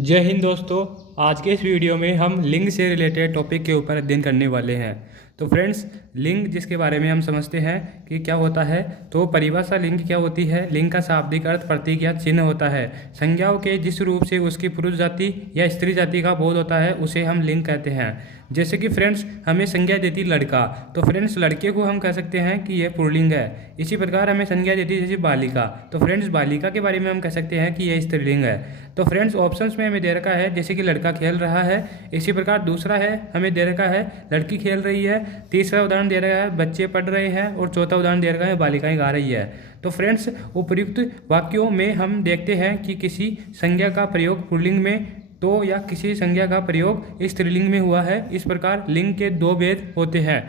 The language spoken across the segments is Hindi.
जय हिंद दोस्तों। आज के इस वीडियो में हम लिंग से रिलेटेड टॉपिक के ऊपर अध्ययन करने वाले हैं। तो फ्रेंड्स, लिंग जिसके बारे में हम समझते हैं कि क्या होता है, तो परिभाषा लिंग क्या होती है। लिंग का शाब्दिक अर्थ प्रतीक या चिन्ह होता है। संज्ञाओं के जिस रूप से उसकी पुरुष जाति या स्त्री जाति का बोध होता है उसे हम लिंग कहते हैं। जैसे कि फ्रेंड्स, हमें संज्ञा देती लड़का, तो फ्रेंड्स लड़के को हम कह सकते हैं कि यह पुल्लिंग है। इसी प्रकार हमें संज्ञा देती जैसे बालिका, तो फ्रेंड्स बालिका के बारे में हम कह सकते हैं कि यह स्त्रीलिंग है। तो फ्रेंड्स ऑप्शंस में हमें दे रखा है जैसे कि लड़का खेल रहा है। इसी प्रकार दूसरा है हमें दे रखा है लड़की खेल रही है। तीसरा उदाहरण दे रखा है बच्चे पढ़ रहे हैं। और चौथा उदाहरण दे रखा है बालिकाएं गा रही है। तो फ्रेंड्स उपयुक्त वाक्यों में हम देखते हैं कि किसी संज्ञा का प्रयोग पुल्लिंग में तो या किसी संज्ञा का प्रयोग स्त्रीलिंग में हुआ है। इस प्रकार लिंग के दो भेद होते हैं।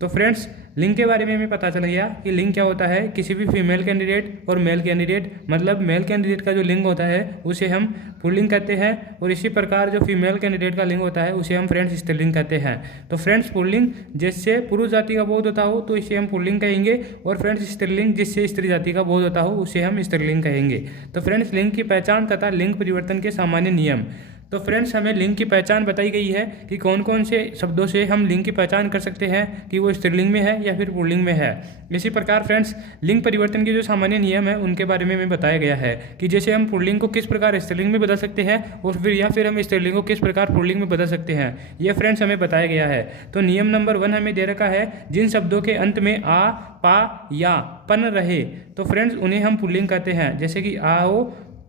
तो फ्रेंड्स लिंग के बारे में हमें पता चल गया कि लिंग क्या होता है। किसी भी फीमेल कैंडिडेट और मेल कैंडिडेट, मतलब मेल कैंडिडेट का जो लिंग होता है उसे हम पुल्लिंग कहते हैं। और इसी प्रकार जो फीमेल कैंडिडेट का लिंग होता है उसे हम फ्रेंड्स स्त्रीलिंग कहते हैं। तो फ्रेंड्स पुल्लिंग जिससे पुरुष जाति का बोध होता हो तो इसे हम पुल्लिंग कहेंगे। और फ्रेंड्स स्त्रीलिंग जिससे स्त्री जाति का बोध होता हो उसे हम स्त्रीलिंग कहेंगे। तो फ्रेंड्स लिंग की पहचान तथा लिंग परिवर्तन के सामान्य नियम। तो फ्रेंड्स हमें लिंग की पहचान बताई गई है कि कौन कौन से शब्दों से हम लिंग की पहचान कर सकते हैं कि वो स्त्रीलिंग में है या फिर पुल्लिंग में है। इसी प्रकार फ्रेंड्स लिंग परिवर्तन के जो सामान्य नियम है उनके बारे में हमें बताया गया है कि जैसे हम पुल्लिंग को किस प्रकार स्त्रीलिंग में बदल सकते हैं और फिर या फिर हम स्त्रीलिंग को किस प्रकार पुल्लिंग में बदल सकते हैं। ये फ्रेंड्स हमें बताया गया है। तो नियम नंबर 1 हमें दे रखा है जिन शब्दों के अंत में आ, पा या पन रहे तो फ्रेंड्स उन्हें हम पुल्लिंग कहते हैं। जैसे कि आ हो,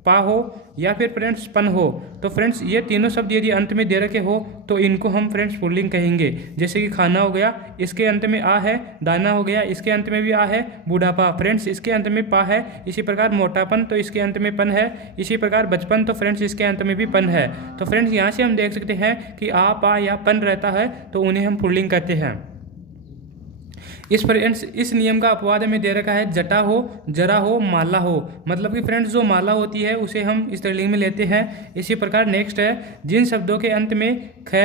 पा हो या फिर फ्रेंड्स पन हो। तो फ्रेंड्स ये तीनों शब्द यदि अंत में दे रखे हो तो इनको हम फ्रेंड्स पुल्लिंग कहेंगे। जैसे कि खाना हो गया, इसके अंत में आ है। दाना हो गया, इसके अंत में भी आ है। बुढ़ापा फ्रेंड्स इसके अंत में पा है। इसी प्रकार मोटापन तो इसके अंत में पन है। इसी प्रकार बचपन तो फ्रेंड्स इसके अंत में भी पन है। तो फ्रेंड्स यहाँ से हम देख सकते हैं कि आ, पा या पन रहता है तो उन्हें हम पुल्लिंग कहते हैं। इस नियम का अपवाद हमें दे रखा है जटा हो, जरा हो, माला हो। मतलब कि फ्रेंड्स जो माला होती है उसे हम स्त्रीलिंग में लेते हैं। इसी प्रकार नेक्स्ट है जिन शब्दों के अंत में ख,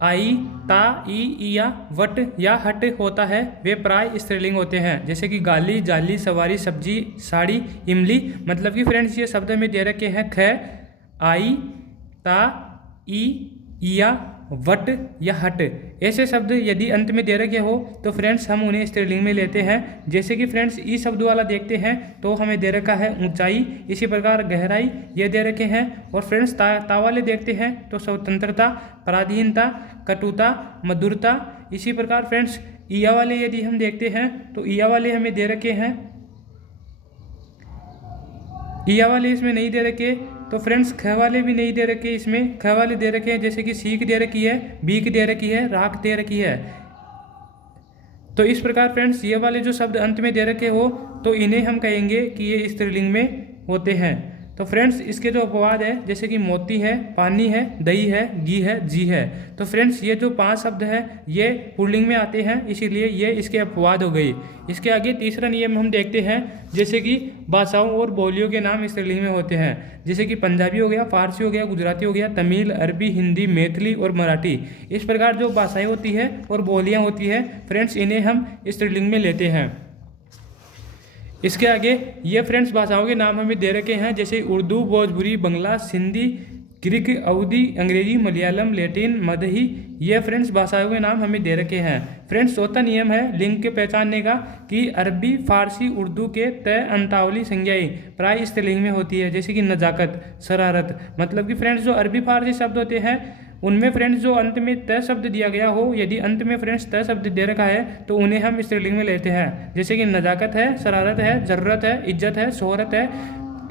आई, ता, ई, या वट या हट होता है वे प्राय स्त्रीलिंग होते हैं। जैसे कि गाली, जाली, सवारी, सब्जी, साड़ी, इमली। मतलब कि फ्रेंड्स ये शब्द हमें दे रखे हैं ख, आई, ता, ई, या वट या हट। ऐसे शब्द यदि अंत में दे रखे हो तो फ्रेंड्स हम उन्हें स्त्रीलिंग में लेते हैं। जैसे कि फ्रेंड्स ई शब्द वाला देखते हैं तो हमें दे रखा है ऊंचाई। इसी प्रकार गहराई ये दे रखे हैं। और फ्रेंड्स ता वाले देखते हैं तो स्वतंत्रता, पराधीनता, कटुता, मधुरता। इसी प्रकार फ्रेंड्स ईया वाले यदि हम देखते हैं तो ईया वाले हमें दे रखे हैं, ईया वाले इसमें नहीं दे रखे। तो फ्रेंड्स ख वाले भी नहीं दे रखे, इसमें ख वाले दे रखे हैं। जैसे कि सीख दे रखी है, बीक दे रखी है, राख दे रखी है। तो इस प्रकार फ्रेंड्स ये वाले जो शब्द अंत में दे रखे हो तो इन्हें हम कहेंगे कि ये स्त्रीलिंग में होते हैं। तो फ्रेंड्स इसके जो अपवाद है जैसे कि मोती है, पानी है, दही है, घी है, जी है। तो फ्रेंड्स ये जो 5 शब्द हैं ये पुल्लिंग में आते हैं, इसीलिए ये इसके अपवाद हो गई। इसके आगे तीसरा नियम हम देखते हैं जैसे कि भाषाओं और बोलियों के नाम स्त्रीलिंग में होते हैं। जैसे कि पंजाबी हो गया, फारसी हो गया, गुजराती हो गया, तमिल, अरबी, हिंदी, मैथिली और मराठी। इस प्रकार जो भाषाएँ होती है और बोलियाँ होती है फ्रेंड्स इन्हें हम स्त्रीलिंग में लेते हैं। इसके आगे ये फ्रेंड्स भाषाओं के नाम हमें दे रखे हैं जैसे उर्दू, भोजपुरी, बंगला, सिंधी, ग्रीक, अवधी, अंग्रेजी, मलयालम, लैटिन, मगही। ये फ्रेंड्स भाषाओं के नाम हमें दे रखे हैं। फ्रेंड्स चौथा नियम है लिंग के पहचानने का कि अरबी, फारसी, उर्दू के तय अंतावली संज्ञाएं प्राय स्त्रीलिंग में होती है। जैसे कि नजाकत, शरारत। मतलब कि फ्रेंड्स जो अरबी फारसी शब्द होते हैं उनमें फ्रेंड्स जो अंत में तय शब्द दिया गया हो, यदि अंत में फ्रेंड्स तय शब्द दे रखा है तो उन्हें हम स्त्रीलिंग में लेते हैं। जैसे कि नजाकत है, शरारत है, ज़रूरत है, इज्जत है, शोहरत है,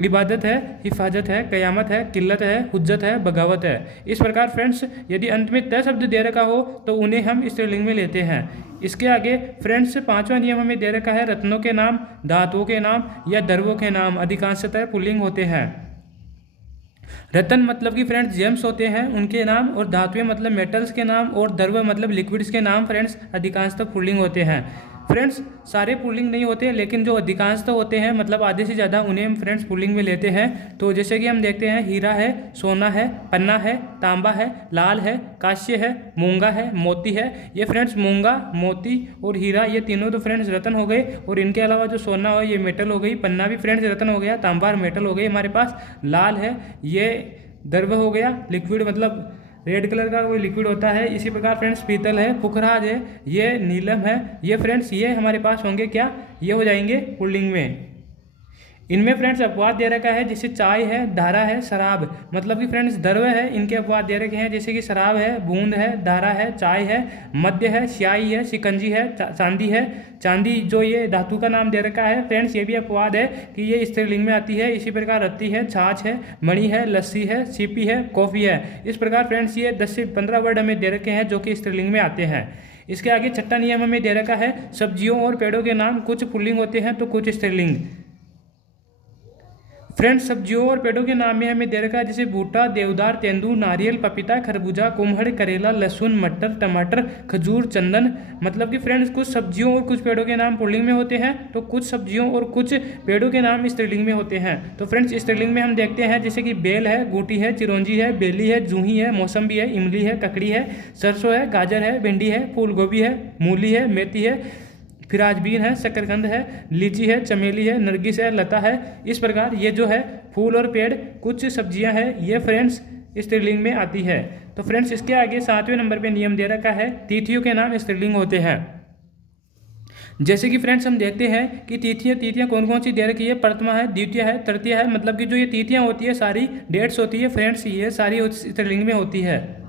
इबादत है, हिफाजत है, कयामत है, किल्लत है, हुज्जत है, बगावत है। इस प्रकार फ्रेंड्स यदि अंत में तय शब्द दे रखा हो तो उन्हें हम स्त्रीलिंग में लेते हैं। इसके आगे फ्रेंड्स 5वां नियम हमें दे रखा है रत्नों के नाम, धातुओं के नाम या द्रव्यों के नाम अधिकांशतः पुल्लिंग होते हैं। रत्न मतलब कि फ्रेंड्स जेम्स होते हैं उनके नाम, और धातुएं मतलब मेटल्स के नाम, और द्रव्य मतलब लिक्विड्स के नाम फ्रेंड्स अधिकांशतः पुल्लिंग होते हैं। फ्रेंड्स सारे पुल्लिंग नहीं होते लेकिन जो अधिकांशतः होते हैं मतलब आधे से ज़्यादा उन्हें हम फ्रेंड्स पुल्लिंग में लेते हैं। तो जैसे कि हम देखते हैं हीरा है, सोना है, पन्ना है, तांबा है, लाल है, कांस्य है, मूंगा है, मोती है। ये फ्रेंड्स मूंगा, मोती और हीरा ये तीनों तो फ्रेंड्स रत्न हो गए। और इनके अलावा जो सोना हो ये मेटल हो गई, पन्ना भी फ्रेंड्स रत्न हो गया, तांबा मेटल हो गई हमारे पास, लाल है ये द्रव हो गया, लिक्विड मतलब रेड कलर का कोई लिक्विड होता है। इसी प्रकार फ्रेंड्स पीतल है, पुखराज है, ये नीलम है, ये फ्रेंड्स ये हमारे पास होंगे क्या, ये हो जाएंगे पुल्लिंग में। इनमें फ्रेंड्स अपवाद दे रखा है, जैसे चाय है, धारा है, शराब, मतलब कि फ्रेंड्स द्रव्य है, इनके अपवाद दे रखे हैं, जैसे कि शराब है, बूंद है, धारा है, चाय है, मद्य है, स्याही है, शिकंजी है, चांदी है। चांदी जो ये धातु का नाम दे रखा है फ्रेंड्स, ये भी अपवाद है कि ये स्त्रीलिंग में आती है। इसी प्रकार रत्ती है, छाछ है, मणि है, लस्सी है, सीपी है, कॉफ़ी है। इस प्रकार फ्रेंड्स ये 10 से 15 वर्ड हमें दे रखे हैं जो कि स्त्रीलिंग में आते हैं। इसके आगे छठा नियम हमें दे रखा है, सब्जियों और पेड़ों के नाम कुछ पुल्लिंग होते हैं तो कुछ स्त्रीलिंग। फ्रेंड्स सब्जियों और पेड़ों के नाम में हमें दे रखा है, जैसे भुट्टा, देवदार, तेंदू, नारियल, पपीता, खरबूजा, कुम्हड़, करेला, लहसुन, मटर, टमाटर, खजूर, चंदन। मतलब कि फ्रेंड्स कुछ सब्जियों और कुछ पेड़ों के नाम पुल्लिंग में होते हैं तो कुछ सब्जियों और कुछ पेड़ों के नाम स्त्रीलिंग में होते हैं। तो फ्रेंड्स स्त्रीलिंग में हम देखते हैं जैसे कि बेल है, गूटी है, चिरौंजी है, बेली है, जूही है, मौसम्बी है, इमली है, ककड़ी है, सरसों है, गाजर है, भिंडी है, फूल गोभी है, मूली है, मेथी है, फिराजबीन है, शकरकंद है, लीची है, चमेली है, नरगिस है, लता है। इस प्रकार ये जो है फूल और पेड़ कुछ सब्जियां हैं, ये फ्रेंड्स स्त्रीलिंग में आती है। तो फ्रेंड्स इसके आगे 7वें नंबर पे नियम दे रखा है, तिथियों के नाम स्त्रीलिंग होते हैं। जैसे कि फ्रेंड्स हम देखते हैं कि तिथियां कौन कौन सी दे रखी है, प्रथमा है, द्वितीय है, तृतीय है। मतलब कि जो ये तिथियां होती है सारी डेट्स होती है फ्रेंड्स, ये सारी स्त्रीलिंग में होती है।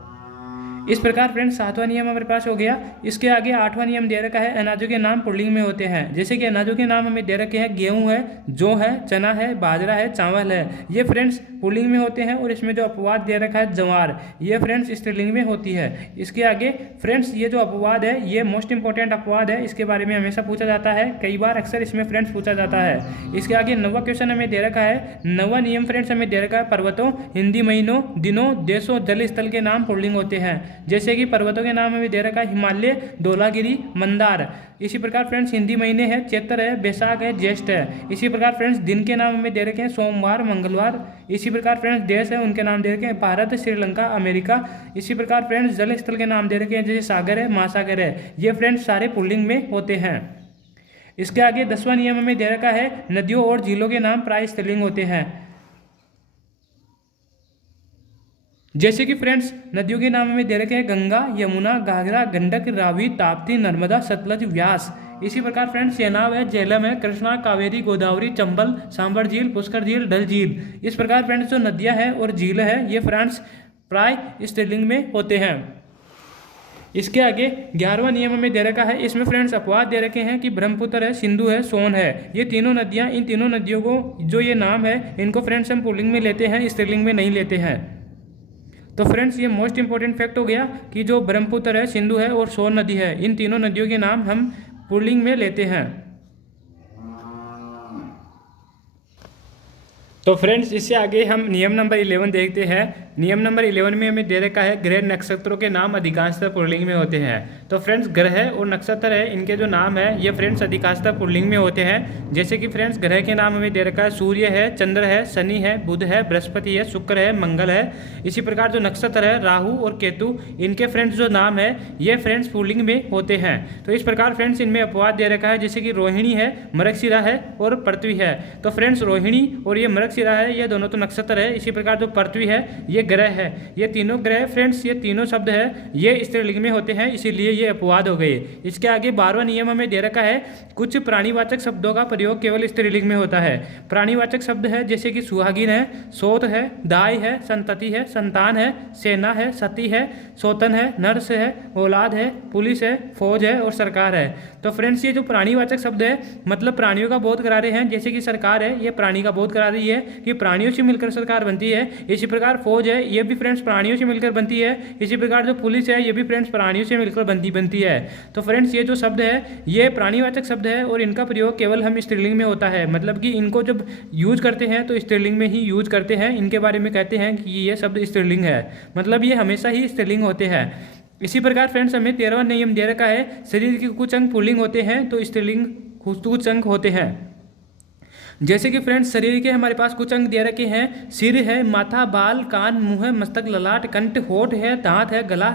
इस प्रकार फ्रेंड्स 7वां नियम हमारे पास हो गया। इसके आगे 8वां नियम दे रखा है, अनाजों के नाम पुल्लिंग में होते हैं। जैसे कि अनाजों के नाम हमें दे रखे हैं, गेहूं है, जौ है, चना है, बाजरा है, चावल है, ये फ्रेंड्स पुल्लिंग में होते हैं। और इसमें जो अपवाद दे रखा है जवार, ये फ्रेंड्स स्त्रीलिंग में होती है। इसके आगे फ्रेंड्स ये जो अपवाद है ये मोस्ट इंपॉर्टेंट अपवाद है, इसके बारे में हमेशा पूछा जाता है, कई बार अक्सर इसमें फ्रेंड्स पूछा जाता है। इसके आगे 9वां क्वेश्चन हमें दे रखा है, 9वां नियम फ्रेंड्स हमें दे रखा है, पर्वतों, हिंदी महीनों, दिनों, देशों, जल स्थल के नाम पुल्लिंग होते हैं। जैसे कि पर्वतों के नाम हमें दे रखा है, हिमालय, धौलागिरी, मंदार। इसी प्रकार फ्रेंड्स हिंदी महीने हैं, चैत्र है, बैसाख है, ज्येष्ठ है। इसी प्रकार फ्रेंड्स दिन के नाम हमें दे रखे हैं, सोमवार, मंगलवार। इसी प्रकार फ्रेंड्स देश है, उनके नाम दे रखे हैं, भारत, श्रीलंका, अमेरिका। इसी प्रकार फ्रेंड्स जल स्थल के नाम दे रखे हैं, जैसे सागर है, महासागर है। ये फ्रेंड्स सारे पुल्लिंग में होते हैं। इसके आगे 10वां नियम हमें दे रखा है, नदियों और झीलों के नाम प्राय स्त्रीलिंग होते हैं। जैसे कि फ्रेंड्स नदियों के नाम हमें दे रखे हैं, गंगा, यमुना, घाघरा, गंडक, रावी, ताप्ती, नर्मदा, सतलज, व्यास। इसी प्रकार फ्रेंड्स चेनाब है, झेलम है, कृष्णा, कावेरी, गोदावरी, चंबल, सांबर झील, पुष्कर झील, डल झील। इस प्रकार फ्रेंड्स जो नदियां हैं और झील है ये फ्रेंड्स प्राय स्त्रीलिंग में होते हैं। इसके आगे 11वां नियम हमें दे रखा है, इसमें फ्रेंड्स अपवाद दे रखे हैं कि ब्रह्मपुत्र है, सिंधु है, सोन है। ये तीनों नदियां, इन तीनों नदियों को जो ये नाम है इनको फ्रेंड्स हम पुल्लिंग में लेते हैं, स्त्रीलिंग में नहीं लेते हैं। तो फ्रेंड्स ये मोस्ट इंपॉर्टेंट फैक्ट हो गया कि जो ब्रह्मपुत्र है, सिंधु है और सोन नदी है, इन तीनों नदियों के नाम हम पुल्लिंग में लेते हैं। तो फ्रेंड्स इससे आगे हम नियम नंबर 11 देखते हैं। नियम नंबर 11 में हमें दे रखा है, ग्रह नक्षत्रों के नाम अधिकांशतः पुल्लिंग में होते हैं। तो फ्रेंड्स ग्रह और नक्षत्र है, इनके जो नाम है ये फ्रेंड्स अधिकांशतः पुल्लिंग में होते हैं। जैसे कि फ्रेंड्स ग्रह के नाम हमें दे रखा है, सूर्य है, चंद्र है, शनि है, बुध है, बृहस्पति है, शुक्र है, मंगल है। इसी प्रकार जो नक्षत्र है, राहु और केतु, इनके फ्रेंड्स जो नाम है ये फ्रेंड्स पुल्लिंग में होते हैं। तो इस प्रकार फ्रेंड्स इनमें अपवाद दे रखा है, जैसे कि रोहिणी है, मृगशिरा है और पृथ्वी है। तो फ्रेंड्स रोहिणी और ये मृगशिरा है, ये दोनों तो नक्षत्र है। इसी प्रकार जो पृथ्वी है ये ग्रह है। ये तीनों ग्रह फ्रेंड्स, ये तीनों शब्द है ये स्त्रीलिंग में होते हैं, इसीलिए ये अपवाद हो गए। इसके आगे 12वां नियम हमें दे रखा है, कुछ प्राणीवाचक शब्दों का प्रयोग केवल स्त्रीलिंग में होता है। प्राणीवाचक शब्द है जैसे कि सुहागिन है, सोत है, दाई है, संतति है, संतान है, सेना है, सती है, सोतन है, नर्स है, औलाद है, पुलिस है, फौज है और सरकार है। तो फ्रेंड्स ये जो प्राणीवाचक शब्द है मतलब प्राणियों का बोध करा रहे हैं, जैसे कि सरकार है ये प्राणी का बोध करा रही है कि प्राणियों से मिलकर सरकार बनती है। इसी प्रकार फौज है ये भी फ्रेंड्स प्राणियों से मिलकर बनती है। इसी प्रकार जो पुलिस है ये भी फ्रेंड्स प्राणियों से मिलकर बनती है। तो फ्रेंड्स ये जो शब्द है ये प्राणीवाचक शब्द है और इनका प्रयोग केवल हम स्त्रीलिंग में होता है। मतलब कि इनको जब यूज करते हैं तो स्त्रीलिंग में ही यूज करते हैं। इनके बारे में कहते हैं कि ये शब्द स्त्रीलिंग है, मतलब ये हमेशा ही स्त्रीलिंग होते हैं। इसी प्रकार फ्रेंड्स हमें 13वां नियम दे रखा है, शरीर के कुछ अंग पुल्लिंग होते हैं तो स्त्रीलिंग कुछ अंग होते हैं। जैसे कि फ्रेंड्स शरीर के हमारे पास कुछ अंग दे रखे हैं, सिर है, माथा, बाल, कान, मुंह, मस्तक, ललाट, कंठ, होठ है, दांत है, गला,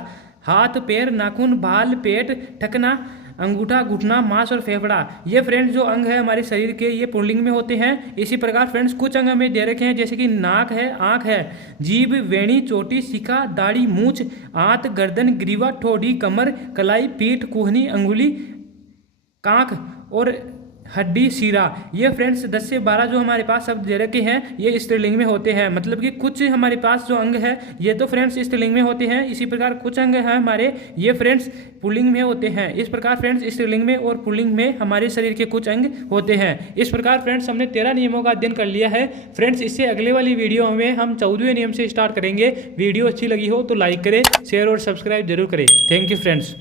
हाथ, पैर, नाखून, बाल, पेट, ठकना, अंगूठा, घुटना, मांस और फेफड़ा। ये फ्रेंड्स जो अंग है हमारे शरीर के, ये पुल्लिंग में होते हैं। इसी प्रकार फ्रेंड्स कुछ अंग हमें दे रखे हैं, जैसे कि नाक है, आंख है, जीभ, वेणी, चोटी, शिखा, दाढ़ी, मूछ, आंत, गर्दन, ग्रीवा, ठोड़ी, कमर, कलाई, पीठ, कुहनी, अंगुली, कांख और हड्डी, सीरा। ये फ्रेंड्स 10 से 12 जो हमारे पास शब्द दे रखे हैं ये स्त्रीलिंग में होते हैं। मतलब कि कुछ हमारे पास जो अंग है ये तो फ्रेंड्स स्त्रीलिंग में होते हैं। इसी प्रकार कुछ अंग है हमारे ये फ्रेंड्स पुल्लिंग में होते हैं। इस प्रकार फ्रेंड्स स्त्रीलिंग में और पुल्लिंग में हमारे शरीर के कुछ अंग होते हैं। इस प्रकार फ्रेंड्स हमने 13 नियमों का अध्ययन कर लिया है। फ्रेंड्स इससे अगले वाली वीडियो में हम 14वें नियम से स्टार्ट करेंगे। वीडियो अच्छी लगी हो तो लाइक करें, शेयर और सब्सक्राइब जरूर करें। Thank you friends.